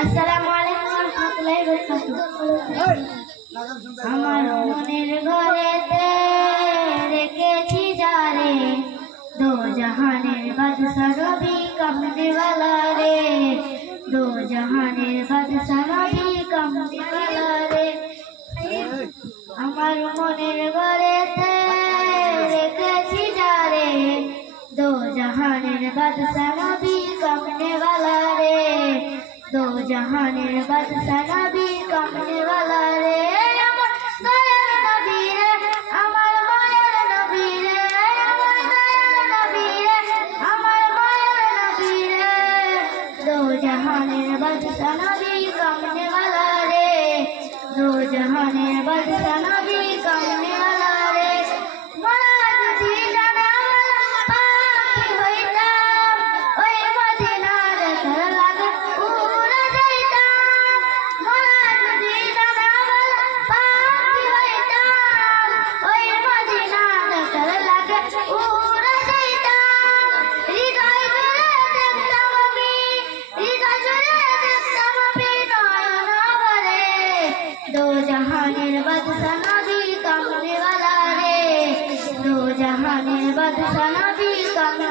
আসসালামু আলাইকুম ওয়া রাহমাতুল্লাহি ওয়া বারাকাতুহু। আমার মনের ঘরেতে রেখেছি যারে, দো জাহানের বাদশা নবী কামনে वाला রে, দো জাহানের বাদশা নবী কামনে वाला রে। আমার মনের ঘরেতে রেখেছি যারে, দো জাহানের বাদশা নবী কামনে वाला রে, দো জাহানের বাদশা নবী কামনে वाला রে। আমার দয়ার নবী রে, আমার মায়ের নবী রে, আমার দয়ার নবী রে, আমার মায়ের নবী রে, দো জাহানের বাদশা নবী কামনে वाला রে, দো জাহানের বাদশা নবী কামনে वाला রে। মোরা যদি জানাওয়ালা পাখি হইতাম, ওই মদিনার লাগা উড়ে যাইতাম। মোরা যদি জানাওয়ালা পাখি হইতাম, ওই মদিনার লাগা উড়ে যাইতাম। হৃদয় জুড়ে দেখতাম আমি, হৃদয় জুড়ে দেখতাম আমি নয়ন ভরে, দো জাহানের বাদশা নবী কামনে वाला রে, দো জাহানের বাদশা নবী কামনে